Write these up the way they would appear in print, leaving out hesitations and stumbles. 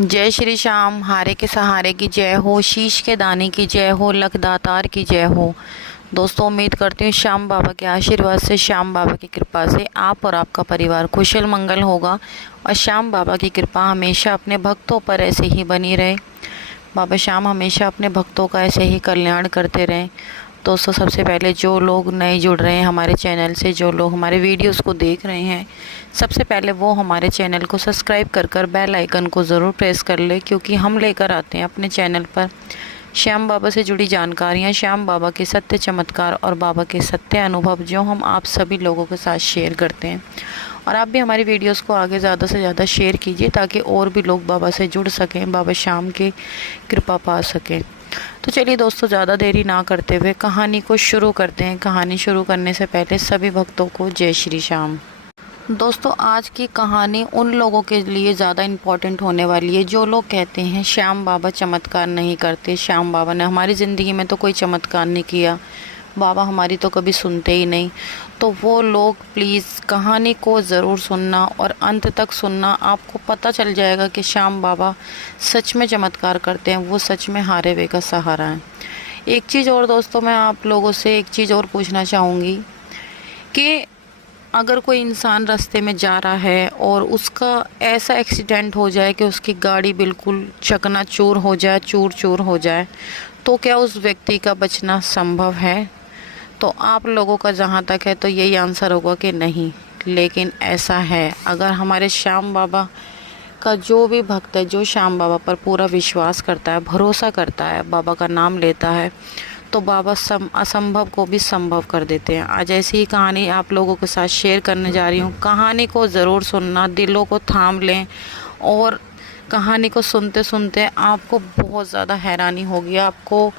जय श्री श्याम। हारे के सहारे की जय हो, शीश के दाने की जय हो, लख दातार की जय हो। दोस्तों, उम्मीद करती हूँ श्याम बाबा के आशीर्वाद से, श्याम बाबा की कृपा से आप और आपका परिवार कुशल मंगल होगा और श्याम बाबा की कृपा हमेशा अपने भक्तों पर ऐसे ही बनी रहे। बाबा श्याम हमेशा अपने भक्तों का ऐसे ही कल्याण करते रहें। दोस्तों, सबसे पहले जो लोग नए जुड़ रहे हैं हमारे चैनल से, जो लोग हमारे वीडियोस को देख रहे हैं, सबसे पहले वो हमारे चैनल को सब्सक्राइब कर बेल आइकन को ज़रूर प्रेस कर ले, क्योंकि हम लेकर आते हैं अपने चैनल पर श्याम बाबा से जुड़ी जानकारियाँ, श्याम बाबा के सत्य चमत्कार और बाबा के सत्य अनुभव, जो हम आप सभी लोगों के साथ शेयर करते हैं। और आप भी हमारी वीडियोस को आगे ज़्यादा से ज़्यादा शेयर कीजिए, ताकि और भी लोग बाबा से जुड़ सकें, बाबा श्याम की कृपा पा सकें। तो चलिए दोस्तों, ज़्यादा देरी ना करते हुए कहानी को शुरू करते हैं। कहानी शुरू करने से पहले सभी भक्तों को जय श्री श्याम। दोस्तों, आज की कहानी उन लोगों के लिए ज़्यादा इम्पॉर्टेंट होने वाली है जो लोग कहते हैं श्याम बाबा चमत्कार नहीं करते, श्याम बाबा ने हमारी ज़िंदगी में तो कोई चमत्कार नहीं किया, बाबा हमारी तो कभी सुनते ही नहीं। तो वो लोग प्लीज़ कहानी को ज़रूर सुनना और अंत तक सुनना। आपको पता चल जाएगा कि श्याम बाबा सच में चमत्कार करते हैं, वो सच में हारे हुए का सहारा है। एक चीज़ और दोस्तों, मैं आप लोगों से एक चीज़ और पूछना चाहूँगी कि अगर कोई इंसान रास्ते में जा रहा है और उसका ऐसा एक्सीडेंट हो जाए कि उसकी गाड़ी बिल्कुल चकनाचूर हो जाए, चूर चूर हो जाए, तो क्या उस व्यक्ति का बचना संभव है? तो आप लोगों का जहाँ तक है तो यही आंसर होगा कि नहीं, लेकिन ऐसा है। अगर हमारे श्याम बाबा का जो भी भक्त है, जो श्याम बाबा पर पूरा विश्वास करता है, भरोसा करता है, बाबा का नाम लेता है, तो बाबा असंभव को भी संभव कर देते हैं। आज ऐसी ही कहानी आप लोगों के साथ शेयर करने जा रही हूँ। कहानी को ज़रूर सुनना, दिलों को थाम लें और कहानी को सुनते सुनते आपको बहुत ज़्यादा हैरानी होगी। आपको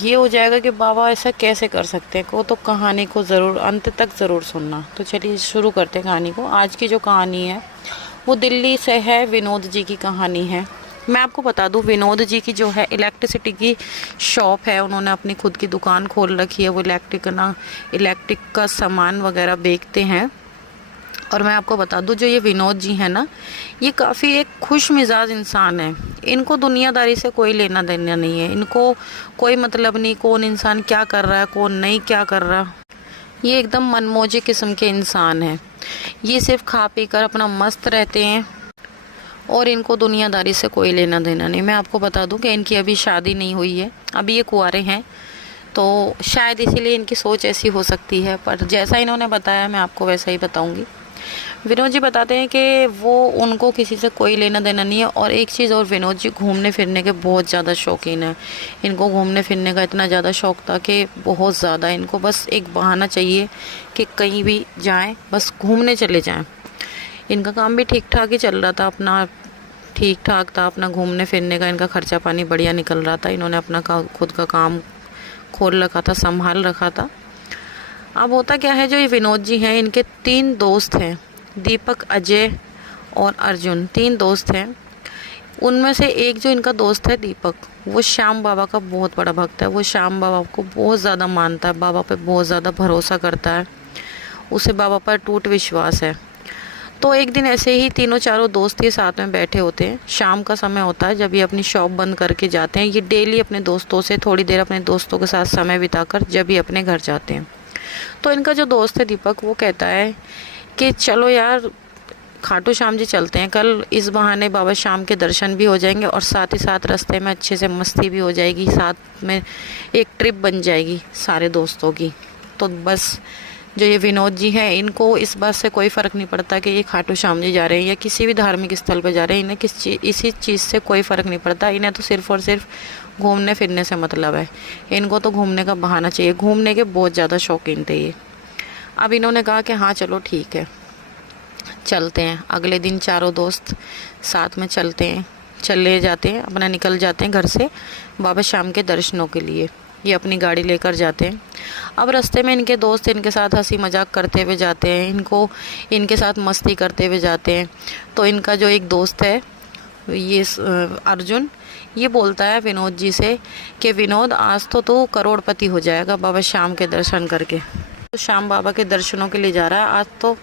ये हो जाएगा कि बाबा ऐसा कैसे कर सकते हैं। तो कहानी को ज़रूर अंत तक ज़रूर सुनना। तो चलिए शुरू करते हैं कहानी को। आज की जो कहानी है वो दिल्ली से है, विनोद जी की कहानी है। मैं आपको बता दूं, विनोद जी की जो है इलेक्ट्रिसिटी की शॉप है, उन्होंने अपनी खुद की दुकान खोल रखी है। वो इलेक्ट्रिक का सामान वगैरह बेचते हैं। और मैं आपको बता दूं, जो ये विनोद जी हैं ना, ये काफ़ी एक खुश मिजाज इंसान है। इनको दुनियादारी से कोई लेना देना नहीं है, इनको कोई मतलब नहीं कौन इंसान क्या कर रहा है, कौन नहीं क्या कर रहा। ये एकदम मनमौजी किस्म के इंसान हैं। ये सिर्फ खा पी कर अपना मस्त रहते हैं और इनको दुनियादारी से कोई लेना देना नहीं। मैं आपको बता दूं कि इनकी अभी शादी नहीं हुई है, अभी ये कुंवारे हैं, तो शायद इसीलिए इनकी सोच ऐसी हो सकती है। पर जैसा इन्होंने बताया मैं आपको वैसा ही बताऊंगी। विनोद जी बताते हैं कि वो उनको किसी से कोई लेना देना नहीं है। और एक चीज़ और, विनोद जी घूमने फिरने के बहुत ज़्यादा शौकीन है। इनको घूमने फिरने का इतना ज़्यादा शौक़ था कि बहुत ज़्यादा, इनको बस एक बहाना चाहिए कि कहीं भी जाएँ, बस घूमने चले जाएँ। इनका काम भी ठीक ठाक ही चल रहा था, अपना ठीक ठाक था, अपना घूमने फिरने का इनका खर्चा पानी बढ़िया निकल रहा था। इन्होंने अपना खुद का काम खोल रखा था, संभाल रखा था। अब होता क्या है, जो ये विनोद जी हैं, इनके 3 दोस्त हैं, दीपक, अजय और अर्जुन। 3 दोस्त हैं। उनमें से एक जो इनका दोस्त है दीपक, वो श्याम बाबा का बहुत बड़ा भक्त है। वो श्याम बाबा को बहुत ज़्यादा मानता है, बाबा पे बहुत ज़्यादा भरोसा करता है, उसे बाबा पर टूट विश्वास है। तो एक दिन ऐसे ही तीनों चारों दोस्त ये साथ में बैठे होते हैं। शाम का समय होता है जब ये अपनी शॉप बंद करके जाते हैं। ये डेली अपने दोस्तों से थोड़ी देर अपने दोस्तों के साथ समय बिताकर जब ये अपने घर जाते हैं, तो इनका जो दोस्त है दीपक, वो कहता है कि चलो यार, खाटू श्याम जी चलते हैं कल। इस बहाने बाबा श्याम के दर्शन भी हो जाएंगे और साथ ही साथ रास्ते में अच्छे से मस्ती भी हो जाएगी, साथ में एक ट्रिप बन जाएगी सारे दोस्तों की। तो बस जो ये विनोद जी हैं, इनको इस बात से कोई फ़र्क नहीं पड़ता कि ये खाटू श्याम जी जा रहे हैं या किसी भी धार्मिक स्थल पर जा रहे हैं। इन्हें इसी चीज़ से कोई फ़र्क नहीं पड़ता। इन्हें तो सिर्फ़ और सिर्फ घूमने फिरने से मतलब है। इनको तो घूमने का बहाना चाहिए। घूमने के बहुत ज़्यादा शौकीन थे ये। अब इन्होंने कहा कि हाँ चलो ठीक है, चलते हैं। अगले दिन चारों दोस्त साथ में चले जाते हैं, अपना निकल जाते हैं घर से बाबा श्याम के दर्शनों के लिए। ये अपनी गाड़ी लेकर जाते हैं। अब रास्ते में इनके दोस्त इनके साथ हंसी मजाक करते हुए जाते हैं, इनके साथ मस्ती करते हुए जाते हैं। तो इनका जो एक दोस्त है, ये अर्जुन, ये बोलता है विनोद जी से कि विनोद, आज तो तू करोड़पति हो जाएगा बाबा श्याम के दर्शन करके। तो श्याम बाबा के दर्शनों के लिए जा रहा है, आज तो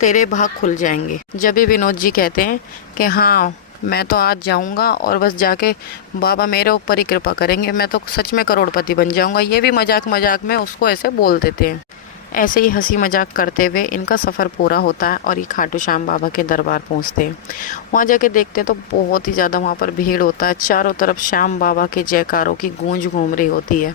तेरे भाग खुल जाएंगे। जब भी विनोद जी कहते हैं कि हाँ मैं तो आज जाऊंगा और बस जाके बाबा मेरे ऊपर ही कृपा करेंगे, मैं तो सच में करोड़पति बन जाऊंगा। ये भी मजाक मजाक में उसको ऐसे बोल देते हैं। ऐसे ही हंसी मजाक करते हुए इनका सफ़र पूरा होता है और ये खाटू श्याम बाबा के दरबार पहुंचते हैं। वहाँ जाके देखते हैं तो बहुत ही ज़्यादा वहाँ पर भीड़ होता है। चारों तरफ श्याम बाबा के जयकारों की गूंज घूम रही होती है।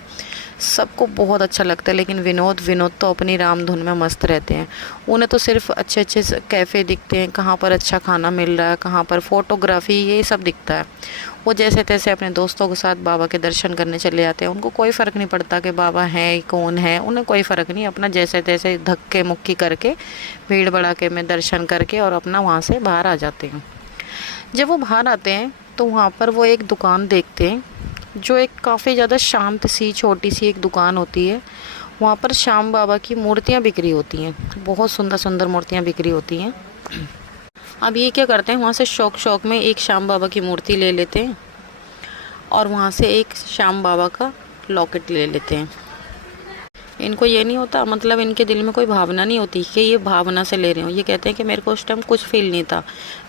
सबको बहुत अच्छा लगता है, लेकिन विनोद तो अपनी राम धुन में मस्त रहते हैं। उन्हें तो सिर्फ अच्छे अच्छे कैफ़े दिखते हैं, कहाँ पर अच्छा खाना मिल रहा है, कहाँ पर फ़ोटोग्राफी, ये सब दिखता है। वो जैसे तैसे अपने दोस्तों के साथ बाबा के दर्शन करने चले जाते हैं। उनको कोई फ़र्क नहीं पड़ता कि बाबा हैं कौन है, उन्हें कोई फ़र्क नहीं। अपना जैसे तैसे धक्के मुक्की करके भीड़ भड़ाके में दर्शन करके और अपना वहाँ से बाहर आ जाते हैं। जब वो बाहर आते हैं तो वहाँ पर वो एक दुकान देखते हैं, जो एक काफ़ी ज़्यादा शांत सी छोटी सी एक दुकान होती है। वहाँ पर श्याम बाबा की मूर्तियाँ बिक्री होती हैं, बहुत सुंदर सुंदर मूर्तियाँ बिक्री होती हैं। अब ये क्या करते हैं, वहाँ से शौक शौक में एक श्याम बाबा की मूर्ति ले लेते हैं और वहाँ से एक श्याम बाबा का लॉकेट ले लेते हैं। इनको ये नहीं होता, मतलब इनके दिल में कोई भावना नहीं होती कि ये भावना से ले रहे हो। ये कहते हैं कि मेरे को उस टाइम कुछ फील नहीं था,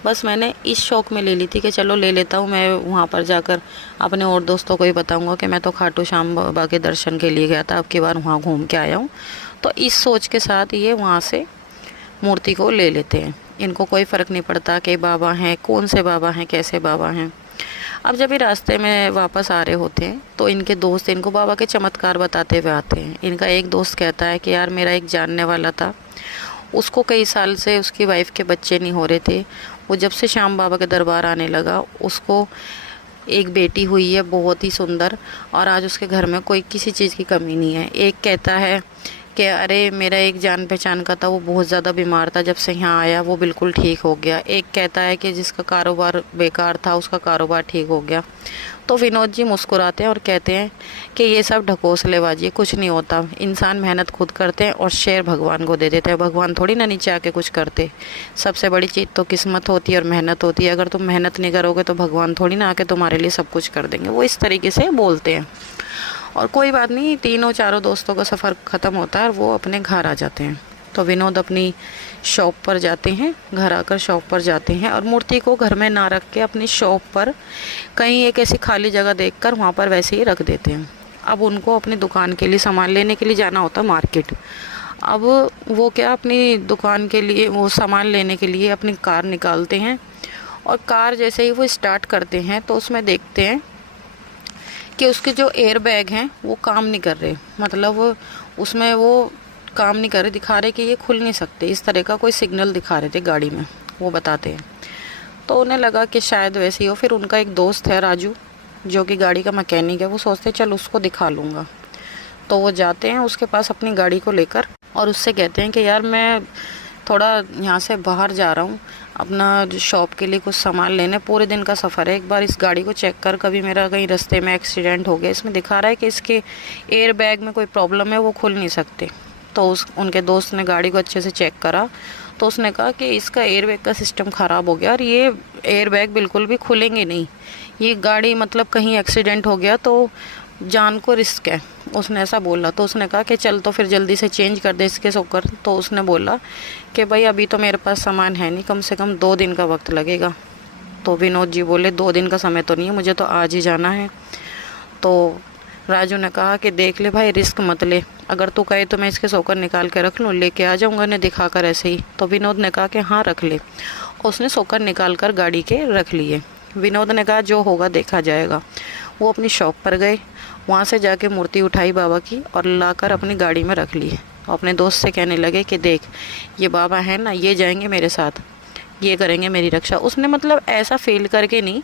बस मैंने इस शौक़ में ले ली थी कि चलो ले लेता हूँ। मैं वहाँ पर जाकर अपने और दोस्तों को ही बताऊँगा कि मैं तो खाटू श्याम बाबा के दर्शन के लिए गया था, अब की बार वहाँ घूम के आया हूँ। तो इस सोच के साथ ये वहाँ से मूर्ति को ले लेते हैं। इनको कोई फ़र्क नहीं पड़ता कि बाबा हैं, कौन से बाबा हैं, कैसे बाबा हैं। अब जब ये रास्ते में वापस आ रहे होते हैं तो इनके दोस्त इनको बाबा के चमत्कार बताते हुए आते हैं। इनका एक दोस्त कहता है कि यार मेरा एक जानने वाला था, उसको कई साल से उसकी वाइफ के बच्चे नहीं हो रहे थे। वो जब से श्याम बाबा के दरबार आने लगा, उसको एक बेटी हुई है बहुत ही सुंदर, और आज उसके घर में कोई किसी चीज़ की कमी नहीं है। एक कहता है कि अरे मेरा एक जान पहचान का था, वो बहुत ज़्यादा बीमार था, जब से यहाँ आया वो बिल्कुल ठीक हो गया। एक कहता है कि जिसका कारोबार बेकार था उसका कारोबार ठीक हो गया। तो विनोद जी मुस्कुराते हैं और कहते हैं कि ये सब ढकोसलेबाजी, कुछ नहीं होता। इंसान मेहनत खुद करते हैं और शेर भगवान को दे देते हैं। भगवान थोड़ी ना नीचे आके कुछ करते। सबसे बड़ी चीज़ तो किस्मत होती है और मेहनत होती है। अगर तुम मेहनत नहीं करोगे तो भगवान थोड़ी ना आके तुम्हारे लिए सब कुछ कर देंगे। वो इस तरीके से बोलते हैं। और कोई बात नहीं, तीनों चारों दोस्तों का सफ़र ख़त्म होता है और वो अपने घर आ जाते हैं। तो विनोद अपनी शॉप पर जाते हैं, घर आकर शॉप पर जाते हैं और मूर्ति को घर में ना रख के अपनी शॉप पर कहीं एक ऐसी खाली जगह देखकर वहाँ पर वैसे ही रख देते हैं। अब उनको अपनी दुकान के लिए सामान लेने के लिए जाना होता है मार्केट। अब वो क्या अपनी दुकान के लिए वो सामान लेने के लिए अपनी कार निकालते हैं, और कार जैसे ही वो स्टार्ट करते हैं तो उसमें देखते हैं कि उसके जो एयर बैग हैं वो काम नहीं कर रहे। मतलब उसमें वो काम नहीं कर रहे, दिखा रहे कि ये खुल नहीं सकते। इस तरह का कोई सिग्नल दिखा रहे थे गाड़ी में, वो बताते हैं। तो उन्हें लगा कि शायद वैसे ही हो। फिर उनका एक दोस्त है राजू, जो कि गाड़ी का मैकेनिक है, वो सोचते चल उसको दिखा लूँगा। तो वो जाते हैं उसके पास अपनी गाड़ी को लेकर और उससे कहते हैं कि यार मैं थोड़ा यहाँ से बाहर जा रहा हूँ अपना शॉप के लिए कुछ सामान लेने, पूरे दिन का सफ़र है, एक बार इस गाड़ी को चेक कर, कभी मेरा कहीं रास्ते में एक्सीडेंट हो गया। इसमें दिखा रहा है कि इसके एयर बैग में कोई प्रॉब्लम है, वो खुल नहीं सकते। तो उनके दोस्त ने गाड़ी को अच्छे से चेक करा तो उसने कहा कि इसका एयर बैग का सिस्टम ख़राब हो गया और ये एयर बैग बिल्कुल भी खुलेंगे नहीं। ये गाड़ी मतलब कहीं एक्सीडेंट हो गया तो जान को रिस्क है, उसने ऐसा बोला। तो उसने कहा कि चल तो फिर जल्दी से चेंज कर दे इसके शॉकर। तो उसने बोला कि भाई अभी तो मेरे पास सामान है नहीं, कम से कम 2 दिन का वक्त लगेगा। तो विनोद जी बोले 2 दिन का समय तो नहीं है, मुझे तो आज ही जाना है। तो राजू ने कहा कि देख ले भाई, रिस्क मत ले, अगर तू कहे तो मैं इसके शॉकर निकाल के रख लूँ, लेके आ जाऊँगा इन्हें दिखा कर ऐसे ही। तो विनोद ने कहा कि हाँ रख ले। उसने शॉकर निकाल कर गाड़ी के रख लिए। विनोद ने कहा जो होगा देखा जाएगा। वो अपनी शॉप पर गए, वहाँ से जाके मूर्ति उठाई बाबा की और लाकर अपनी गाड़ी में रख ली। अपने दोस्त से कहने लगे कि देख ये बाबा हैं ना, ये जाएंगे मेरे साथ, ये करेंगे मेरी रक्षा। उसने मतलब ऐसा फील करके नहीं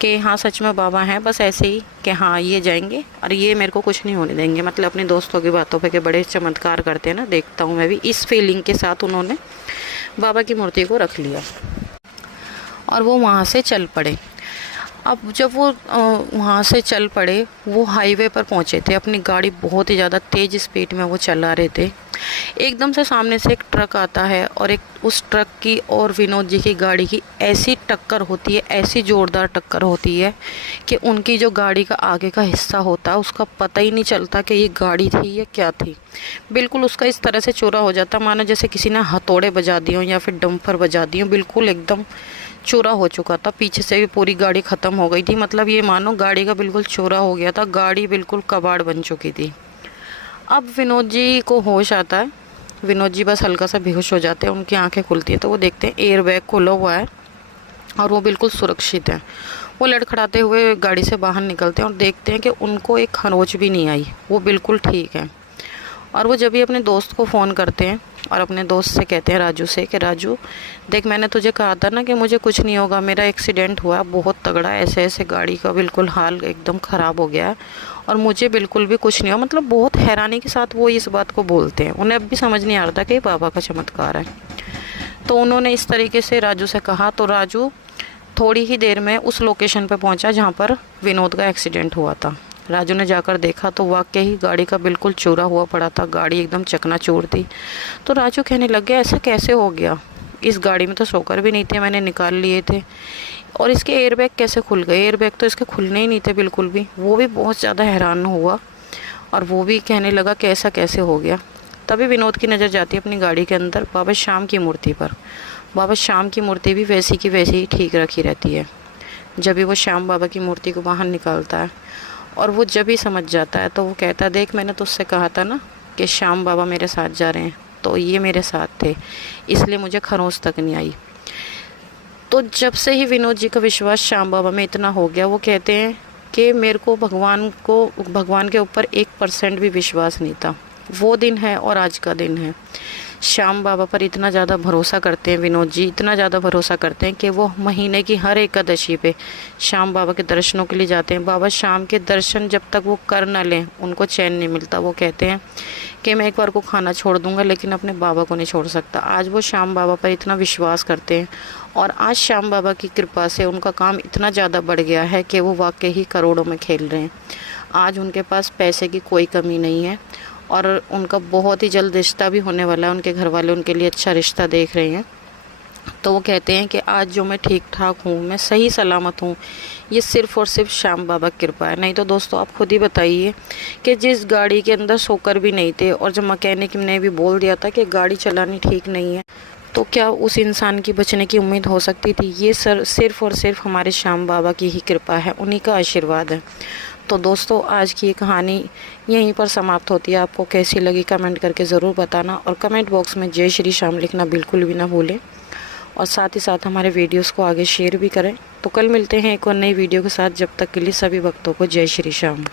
कि हाँ सच में बाबा हैं, बस ऐसे ही कि हाँ ये जाएंगे और ये मेरे को कुछ नहीं होने देंगे। मतलब अपने दोस्तों की बातों पे के बड़े चमत्कार करते हैं ना, देखता हूँ मैं भी, इस फीलिंग के साथ उन्होंने बाबा की मूर्ति को रख लिया और वो वहाँ से चल पड़े। अब जब वो वहाँ से चल पड़े, वो हाईवे पर पहुँचे थे। अपनी गाड़ी बहुत ही ज़्यादा तेज़ स्पीड में वो चला रहे थे। एकदम से सामने से एक ट्रक आता है और उस ट्रक की और विनोद जी की गाड़ी की ऐसी टक्कर होती है, ऐसी ज़ोरदार टक्कर होती है कि उनकी जो गाड़ी का आगे का हिस्सा होता है उसका पता ही नहीं चलता कि ये गाड़ी थी या क्या थी। बिल्कुल उसका इस तरह से चूरा हो जाता, मानो जैसे किसी ने हथौड़े बजा दिए हों या फिर डंपर बजा दिए हों। बिल्कुल एकदम चूरा हो चुका था, पीछे से भी पूरी गाड़ी ख़त्म हो गई थी। मतलब ये मानो गाड़ी का बिल्कुल चूरा हो गया था, गाड़ी बिल्कुल कबाड़ बन चुकी थी। अब विनोद जी को होश आता है, विनोद जी बस हल्का सा बेहोश हो जाते हैं, उनकी आंखें खुलती हैं तो वो देखते हैं एयर बैग खुला हुआ है और वो बिल्कुल सुरक्षित है। वो लड़खड़ाते हुए गाड़ी से बाहर निकलते हैं और देखते हैं कि उनको एक खरोंच भी नहीं आई, वो बिल्कुल ठीक है। और वो जब भी अपने दोस्त को फ़ोन करते हैं और अपने दोस्त से कहते हैं राजू से कि राजू देख, मैंने तुझे कहा था ना कि मुझे कुछ नहीं होगा, मेरा एक्सीडेंट हुआ बहुत तगड़ा, ऐसे ऐसे गाड़ी का बिल्कुल हाल एकदम ख़राब हो गया है और मुझे बिल्कुल भी कुछ नहीं हुआ। मतलब बहुत हैरानी के साथ वो इस बात को बोलते हैं, उन्हें अब भी समझ नहीं आ रहा था कि बाबा का चमत्कार है। तो उन्होंने इस तरीके से राजू से कहा, तो राजू थोड़ी ही देर में उस लोकेशन पर पहुंचा जहां पर विनोद का एक्सीडेंट हुआ था। राजू ने जाकर देखा तो वाकई ही गाड़ी का बिल्कुल चूरा हुआ पड़ा था, गाड़ी एकदम चकनाचूर थी। तो राजू कहने लग गया ऐसा कैसे हो गया, इस गाड़ी में तो शॉकर भी नहीं थे, मैंने निकाल लिए थे, और इसके एयरबैग कैसे खुल गए, एयरबैग तो इसके खुलने ही नहीं थे बिल्कुल भी। वो भी बहुत ज़्यादा हैरान हुआ और वो भी कहने लगा कि ऐसा कैसे हो गया। तभी विनोद की नज़र जाती है अपनी गाड़ी के अंदर बाबा श्याम की मूर्ति पर। बाबा श्याम की मूर्ति भी वैसी की वैसी ही ठीक रखी रहती है। जब भी वो श्याम बाबा की मूर्ति को बाहर निकालता है और वो जब ही समझ जाता है तो वो कहता है, देख मैंने तुझसे कहा था ना कि श्याम बाबा मेरे साथ जा रहे हैं, तो ये मेरे साथ थे, इसलिए मुझे खरोंच तक नहीं आई। तो जब से ही विनोद जी का विश्वास श्याम बाबा में इतना हो गया, वो कहते हैं कि मेरे को भगवान के ऊपर 1% भी विश्वास नहीं था। वो दिन है और आज का दिन है। श्याम बाबा पर इतना ज़्यादा भरोसा करते हैं विनोद जी, इतना ज़्यादा भरोसा करते हैं कि वो महीने की हर एकादशी पे श्याम बाबा के दर्शनों के लिए जाते हैं। बाबा श्याम के दर्शन जब तक वो कर न लें उनको चैन नहीं मिलता। वो कहते हैं कि मैं एक बार को खाना छोड़ दूंगा लेकिन अपने बाबा को नहीं छोड़ सकता। आज वो श्याम बाबा पर इतना विश्वास करते हैं और आज श्याम बाबा की कृपा से उनका काम इतना ज़्यादा बढ़ गया है कि वो वाकई ही करोड़ों में खेल रहे हैं। आज उनके पास पैसे की कोई कमी नहीं है और उनका बहुत ही जल्द रिश्ता भी होने वाला है। उनके घर वाले उनके लिए अच्छा रिश्ता देख रहे हैं। तो वो कहते हैं कि आज जो मैं ठीक ठाक हूँ, मैं सही सलामत हूँ, ये सिर्फ़ और सिर्फ श्याम बाबा की कृपा है। नहीं तो दोस्तों आप खुद ही बताइए कि जिस गाड़ी के अंदर शॉकर भी नहीं थे और जब मैकेनिक ने भी बोल दिया था कि गाड़ी चलानी ठीक नहीं है, तो क्या उस इंसान की बचने की उम्मीद हो सकती थी। ये सिर्फ़ और सिर्फ हमारे श्याम बाबा की ही कृपा है, उन्हीं का आशीर्वाद है। तो दोस्तों आज की ये कहानी यहीं पर समाप्त होती है। आपको कैसी लगी कमेंट करके ज़रूर बताना और कमेंट बॉक्स में जय श्री श्याम लिखना बिल्कुल भी ना भूलें और साथ ही साथ हमारे वीडियोस को आगे शेयर भी करें। तो कल मिलते हैं एक और नई वीडियो के साथ। जब तक के लिए सभी भक्तों को जय श्री श्याम।